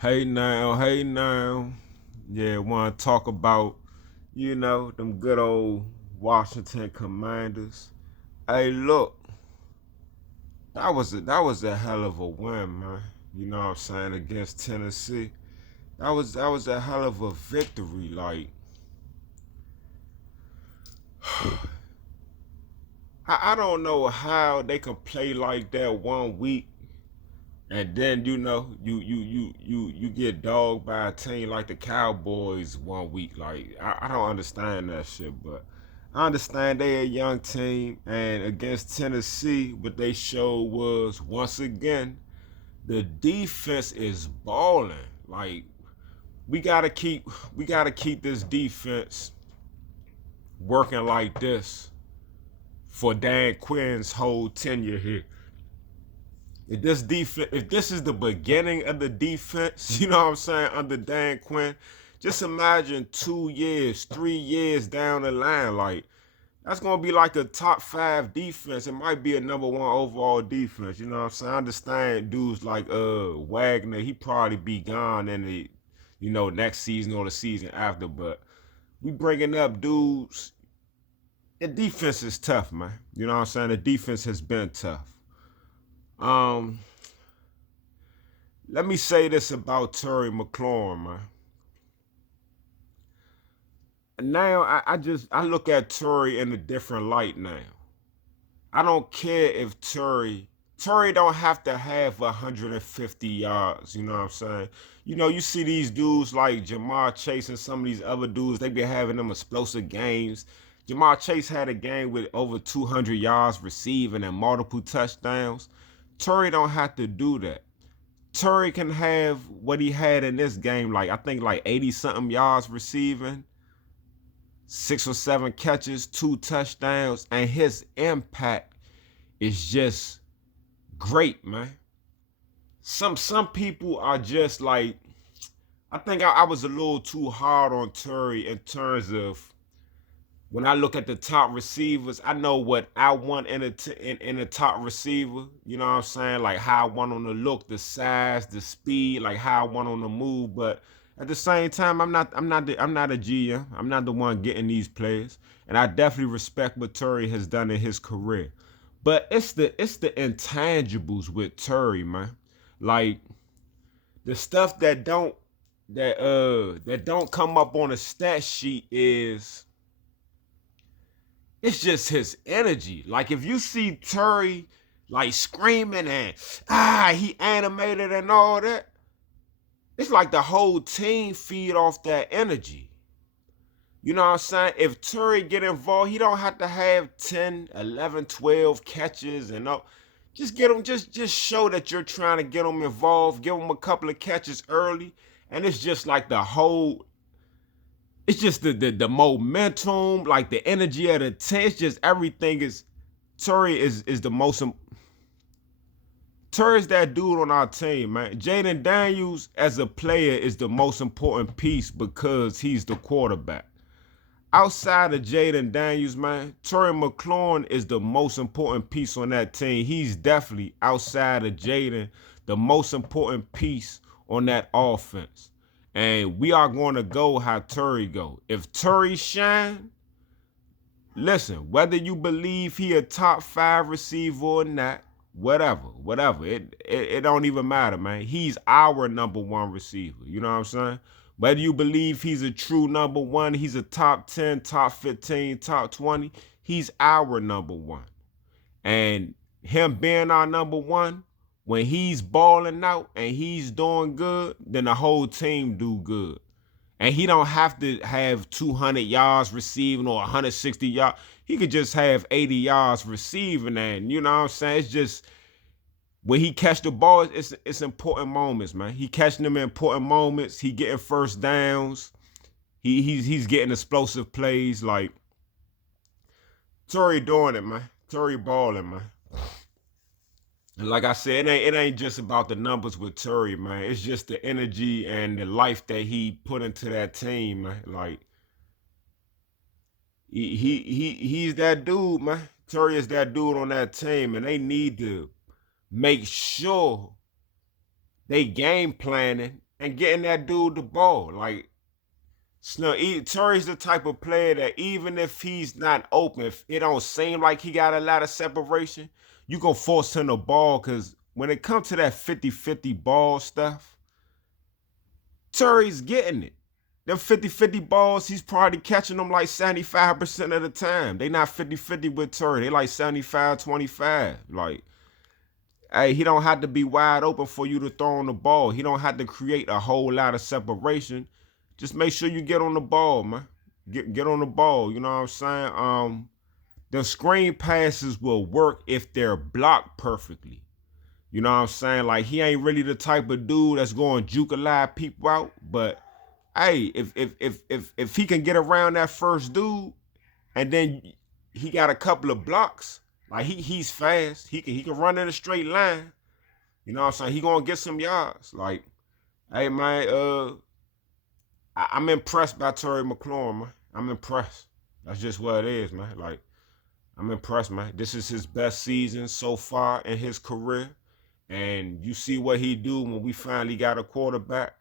Hey now. Yeah, want to talk about, them good old Washington Commanders. Hey, look, that was a hell of a win, man. You know what I'm saying, against Tennessee. That was a hell of a victory. Like, I don't know how they can play like that one week and then you get dogged by a team like the Cowboys one week. Like I don't understand that shit, but I understand they a young team, and against Tennessee, what they showed was once again the defense is balling. Like we gotta keep we gotta keep this defense working like this for Dan Quinn's whole tenure here. If this is the beginning of the defense, you know what I'm saying, under Dan Quinn, just imagine 2 years, 3 years down the line, like that's gonna be like a top five defense. It might be a number one overall defense. You know what I'm saying? I understand dudes like Wagner, he probably be gone in the next season or the season after, but we bringing up dudes. The defense is tough, man. You know what I'm saying? The defense has been tough. Um, Let me say this about Terry McLaurin, man. Now I look at Terry in a different light now. I don't care if Terry don't have to have 150 yards. You know what I'm saying? You see these dudes like Jamar Chase and some of these other dudes. They be having them explosive games. Jamar Chase had a game with over 200 yards receiving and multiple touchdowns. Terry don't have to do that. Terry can have what he had in this game, like I think like 80 something yards receiving, 6 or 7 catches, 2 touchdowns, and his impact is just great, man. Some people are just like, I think I was a little too hard on Terry in terms of when I look at the top receivers. I know what I want in a top receiver. You know what I'm saying? Like how I want on the look, the size, the speed, like how I want on the move. But at the same time, I'm not a GM. I'm not the one getting these players, and I definitely respect what Terry has done in his career. But it's the intangibles with Terry, man. Like the stuff that don't come up on a stat sheet is it's just his energy. Like if you see Terry like screaming and he animated and all that, it's like the whole team feed off that energy. You know what I'm saying? If Terry get involved, he don't have to have 10, 11, 12 catches and all. Just get him, just show that you're trying to get him involved, give him a couple of catches early, and it's just like it's just the momentum, like the energy of the team. It's just everything is Terry is the most. Terry's that dude on our team, man. Jayden Daniels as a player is the most important piece because he's the quarterback. Outside of Jayden Daniels, man, Terry McLaurin is the most important piece on that team. He's definitely outside of Jayden the most important piece on that offense. And we are going to go how Terry go. If Terry shine, listen, whether you believe he a top five receiver or not, whatever. It don't even matter, man. He's our number one receiver. You know what I'm saying? Whether you believe he's a true number one, he's a top 10, top 15, top 20, he's our number one. And him being our number one, when he's balling out and he's doing good, then the whole team do good. And he don't have to have 200 yards receiving or 160 yards. He could just have 80 yards receiving, and you know what I'm saying? It's just when he catch the ball, it's important moments, man. He catching them in important moments. He getting first downs. He's getting explosive plays. Like Torrey doing it, man. Torrey balling, man. And like I said, it ain't just about the numbers with Terry, man. It's just the energy and the life that he put into that team, man. Like he's that dude, man. Terry is that dude on that team, and they need to make sure they game planning and getting that dude the ball. Like, Terry's the type of player that even if he's not open, if it don't seem like he got a lot of separation, you gonna force him the ball, because when it comes to that 50-50 ball stuff, Terry's getting it. Them 50-50 balls, he's probably catching them like 75% of the time. They not 50-50 with Terry. They like 75-25. Like, hey, he don't have to be wide open for you to throw on the ball. He don't have to create a whole lot of separation. Just make sure you get on the ball, man. Get on the ball. You know what I'm saying? The screen passes will work if they're blocked perfectly. You know what I'm saying? Like, he ain't really the type of dude that's going to juke a lot of people out. But hey, if he can get around that first dude, and then he got a couple of blocks, like he's fast. He can run in a straight line. You know what I'm saying? He gonna get some yards. Like, hey man, I'm impressed by Terry McLaurin, man. I'm impressed. That's just what it is, man. Like, I'm impressed, man. This is his best season so far in his career. And you see what he do when we finally got a quarterback.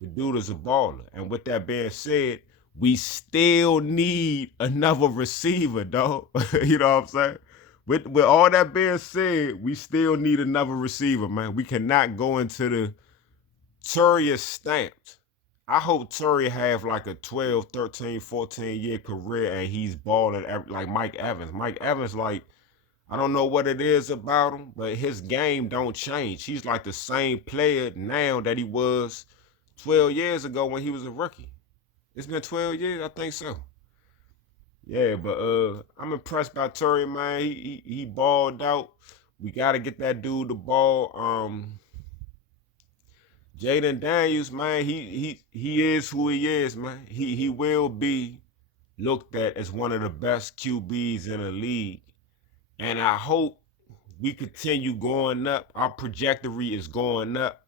The dude is a baller. And with that being said, we still need another receiver, dog. You know what I'm saying? With all that being said, we still need another receiver, man. We cannot go into the Terry is stamped. I hope Terry have like a 12, 13, 14-year career and he's balling like Mike Evans. Mike Evans, like, I don't know what it is about him, but his game don't change. He's like the same player now that he was 12 years ago when he was a rookie. It's been 12 years? I think so. Yeah, but I'm impressed by Terry, man. He balled out. We got to get that dude the ball. Jayden Daniels, man, he is who he is, man. He will be looked at as one of the best QBs in the league. And I hope we continue going up. Our trajectory is going up.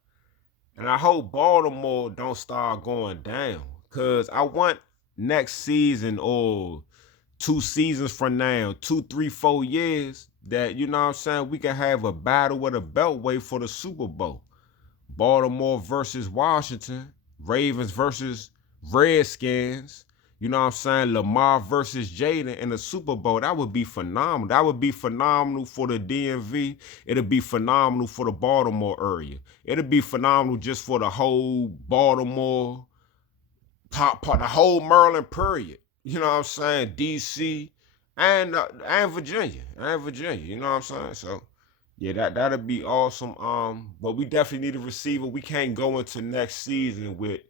And I hope Baltimore don't start going down. Because I want next season or 2 seasons from now, 2, 3, 4 years, that, you know what I'm saying, we can have a battle with a beltway for the Super Bowl. Baltimore versus Washington, Ravens versus Redskins, you know what I'm saying, Lamar versus Jayden in the Super Bowl. That would be phenomenal. That would be phenomenal for the DMV. It'll be phenomenal for the Baltimore area. It'll be phenomenal just for the whole Baltimore, top part, the whole Maryland period. You know what I'm saying, DC, and Virginia, you know what I'm saying? So, yeah, that'll be awesome. But we definitely need a receiver. We can't go into next season with,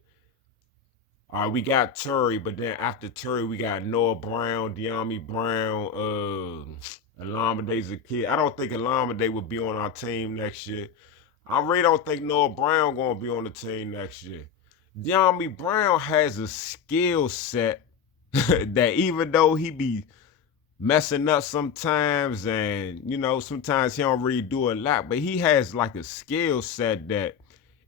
all right, we got Terry, but then after Terry, we got Noah Brown, De'Ami Brown, Alameda Zakir. I don't think Alameda will be on our team next year. I really don't think Noah Brown gonna be on the team next year. De'Ami Brown has a skill set that even though he be messing up sometimes, and you know, sometimes he don't really do a lot, but he has like a skill set that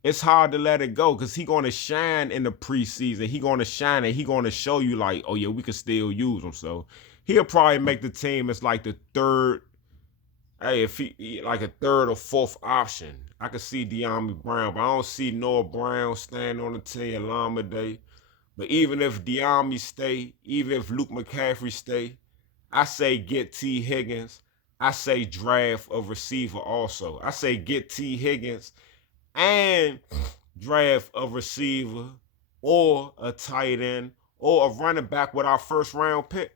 it's hard to let it go, because he gonna shine in the preseason. He gonna shine and he gonna show you like, oh yeah, we can still use him. So he'll probably make the team as like the third, hey, if he like a third or fourth option. I could see De'Ami Brown, but I don't see Noah Brown staying on the team, Alameda. But even if De'Ami stay, even if Luke McCaffrey stay, I say get T. Higgins. I say draft a receiver also. I say get T. Higgins and draft a receiver or a tight end or a running back with our first round pick.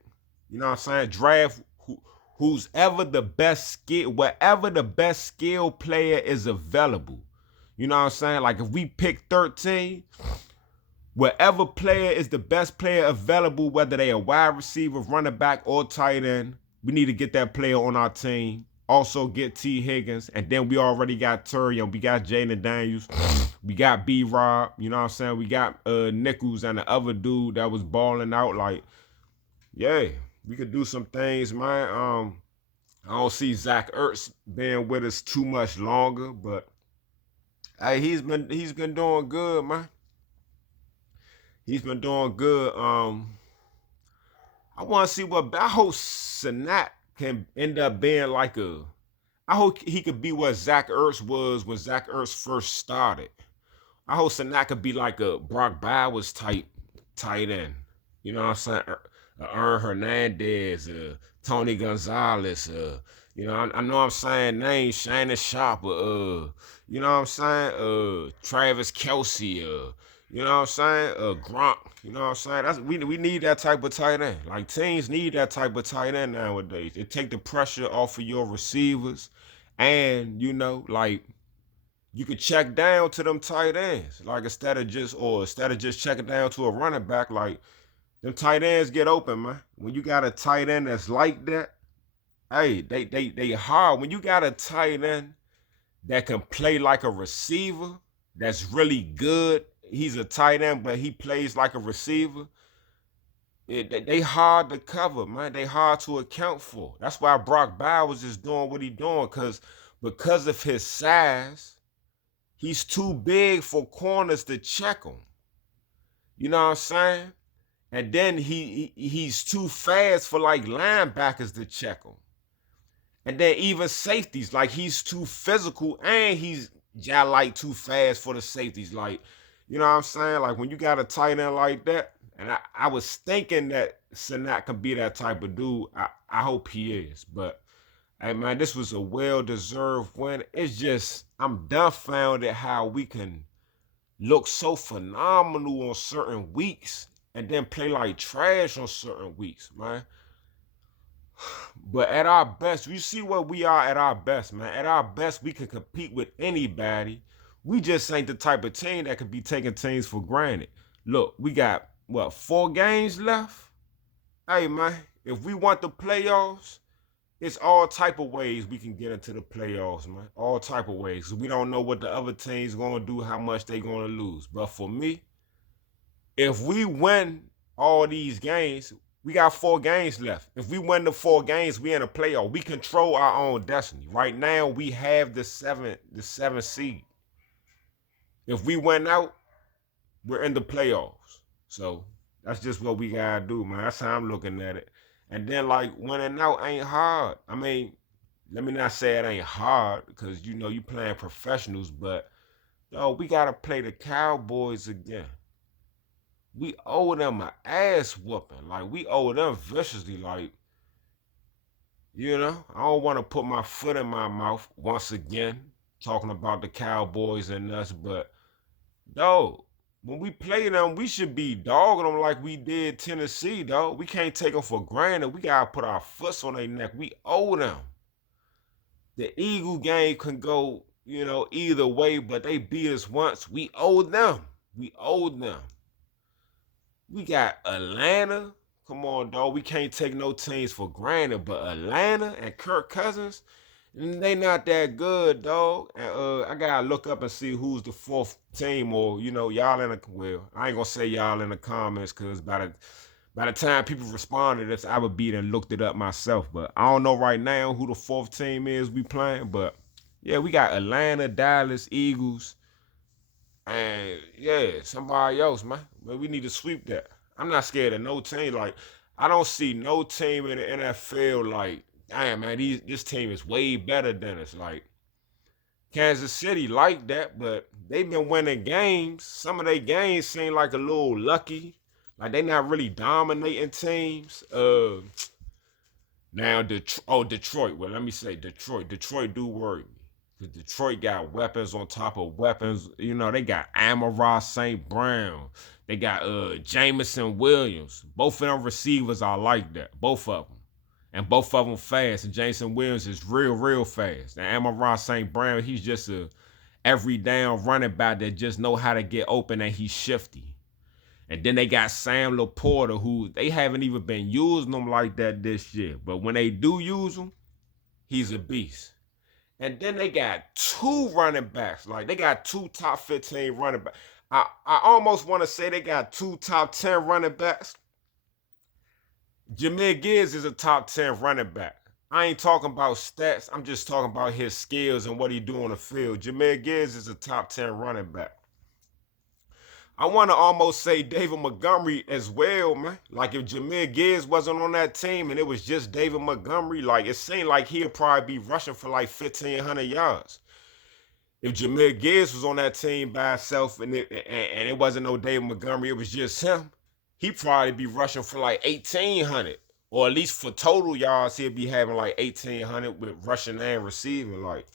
You know what I'm saying? Draft who's ever the best skill, whatever the best skill player is available. You know what I'm saying? Like if we pick 13, whatever player is the best player available, whether they a wide receiver, running back, or tight end, we need to get that player on our team. Also get T. Higgins, and then we already got Terry, and we got Jayden Daniels, we got B-Rob, you know what I'm saying? We got Nichols and the other dude that was balling out. Like, yeah, we could do some things, man. I don't see Zach Ertz being with us too much longer, but hey, he's been doing good, man. He's been doing good. I want to see I hope Sinat can end up being like I hope he could be what Zach Ertz was when Zach Ertz first started. I hope Sanat could be like a Brock Bowers type tight end. You know what I'm saying? Aaron Hernandez, Tony Gonzalez, I know I'm saying names, Shannon Sharp, you know what I'm saying? Travis Kelsey, you know what I'm saying? Gronk, you know what I'm saying? We need that type of tight end. Like teams need that type of tight end nowadays. It take the pressure off of your receivers, and like you could check down to them tight ends. Like instead of just checking down to a running back, like them tight ends get open, man. When you got a tight end that's like that, hey, they hard. When you got a tight end that can play like a receiver, that's really good. He's a tight end, but he plays like a receiver. They hard to cover, man. They hard to account for. That's why Brock Bowers is doing what he doing, because of his size, he's too big for corners to check him. You know what I'm saying? And then he's too fast for like linebackers to check him. And then even safeties, like he's too physical and he's like too fast for the safeties. Like, you know what I'm saying? Like when you got a tight end like that, and I was thinking that Sanat can be that type of dude. I hope he is. But hey man, this was a well-deserved win. It's just I'm dumbfounded how we can look so phenomenal on certain weeks and then play like trash on certain weeks, man. But at our best, you see what we are at our best, man. At our best, we can compete with anybody. We just ain't the type of team that could be taking teams for granted. Look, we got, 4 games left? Hey, man, if we want the playoffs, it's all type of ways we can get into the playoffs, man. All type of ways. We don't know what the other team's going to do, how much they going to lose. But for me, if we win all these games, we got 4 games left. If we win the 4 games, we in a playoff. We control our own destiny. Right now, we have the seventh seed. If we win out, we're in the playoffs. So that's just what we gotta do, man. That's how I'm looking at it. And then like winning out ain't hard. I mean, let me not say it ain't hard because you playing professionals, but we gotta play the Cowboys again. We owe them an ass whooping. Like we owe them viciously. Like, I don't want to put my foot in my mouth once again, talking about the Cowboys and us, but dog, when we play them, we should be dogging them like we did Tennessee, dog. We can't take them for granted. We gotta put our foots on their neck. We owe them. The Eagle game can go, either way, but they beat us once. We owe them. We owe them. We got Atlanta. Come on, dog. We can't take no teams for granted, but Atlanta and Kirk Cousins, they not that good, dog. And I gotta look up and see who's the 4th team, or y'all in the I ain't gonna say y'all in the comments, cause by the time people respond to this, I would be and looked it up myself. But I don't know right now who the 4th team is we playing. But yeah, we got Atlanta, Dallas, Eagles, and yeah, somebody else, man. But we need to sweep that. I'm not scared of no team. Like, I don't see no team in the NFL like, damn, man, this team is way better than us. Like, Kansas City like that, but they've been winning games. Some of their games seem like a little lucky. Like, they not really dominating teams. Now, Detroit. Well, let me say Detroit. Detroit do worry me. Because Detroit got weapons on top of weapons. They got Amon-Ra St. Brown. They got Jameson Williams. Both of them receivers are like that. Both of them. And both of them fast. And Jameson Williams is real, real fast. And Amon-Ra St. Brown, he's just a every down running back that just know how to get open, and he's shifty. And then they got Sam Laporta, who they haven't even been using him like that this year. But when they do use him, he's a beast. And then they got 2 running backs. Like, they got 2 top 15 running backs. I almost want to say they got 2 top 10 running backs. Jahmyr Gibbs is a top 10 running back. I ain't talking about stats. I'm just talking about his skills and what he do on the field. Jahmyr Gibbs is a top 10 running back. I want to almost say David Montgomery as well, man. Like, if Jahmyr Gibbs wasn't on that team and it was just David Montgomery, like, it seemed like he'd probably be rushing for like 1,500 yards. If Jameer Gibbs was on that team by himself and it wasn't no David Montgomery, it was just him, he'd probably be rushing for like 1,800. Or at least for total yards, he'd be having like 1,800 with rushing and receiving. Like,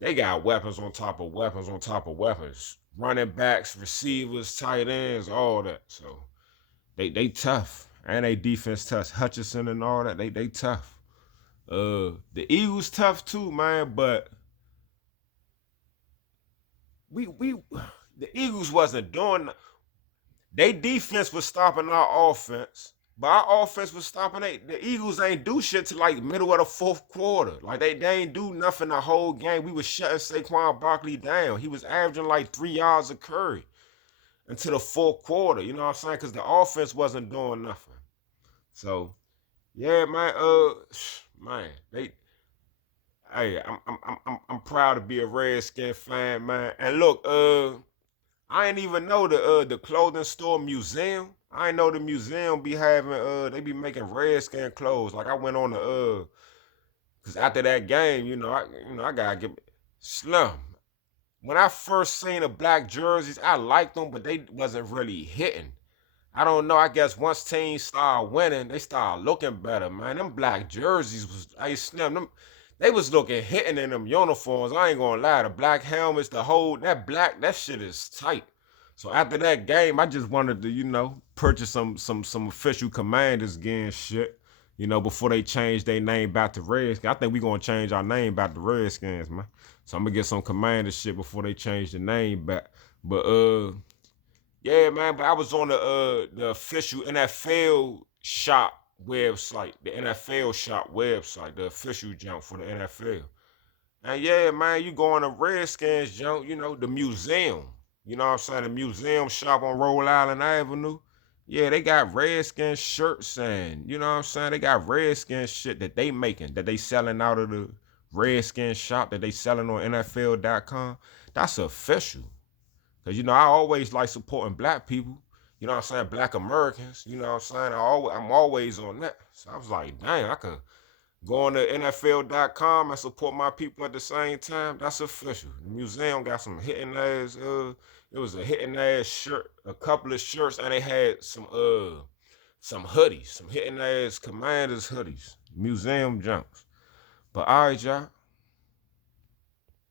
they got weapons on top of weapons on top of weapons. Running backs, receivers, tight ends, all that. So they tough. And they defense tough. Hutchinson and all that, they tough. The Eagles tough too, man, but we the Eagles wasn't doing. They defense was stopping our offense, but our offense was stopping the Eagles ain't do shit till like middle of the fourth quarter. Like they ain't do nothing the whole game. We was shutting Saquon Barkley down. He was averaging like 3 yards a carry until the fourth quarter. You know what I'm saying? Because the offense wasn't doing nothing. So yeah, man. Man, they. Hey, I'm proud to be a Redskin fan, man. And look, I ain't even know the clothing store museum. I ain't know the museum be having they be making Redskin clothes. Like I went on the cause after that game, I gotta get Slim. When I first seen the black jerseys, I liked them, but they wasn't really hitting. I don't know. I guess once teams started winning, they started looking better, man. Them black jerseys was I Slim them. They was looking hitting in them uniforms. I ain't gonna lie. The black helmets, the whole that shit is tight. So after that game, I just wanted to, purchase some official commanders again shit. Before they change their name back to Redskins. I think we gonna change our name back to Redskins, man. So I'm gonna get some commander shit before they change the name back. But yeah, man. But I was on the official NFL shop website, the NFL shop website, the official jump for the NFL. And yeah, man, you go on the Redskins jump, the museum. You know what I'm saying? The museum shop on Rhode Island Avenue. Yeah, they got Redskins shirts and, you know what I'm saying? They got Redskins shit that they making, that they selling out of the Redskins shop, that they selling on NFL.com. That's official. Because, I always like supporting black people. You know what I'm saying? Black Americans. You know what I'm saying? I'm always on that. So I was like, dang, I could go on to NFL.com and support my people at the same time. That's official. The museum got some hitting ass. It was a hitting ass shirt, a couple of shirts, and they had some hoodies, some hitting ass Commanders hoodies, museum jumps. But all right, y'all.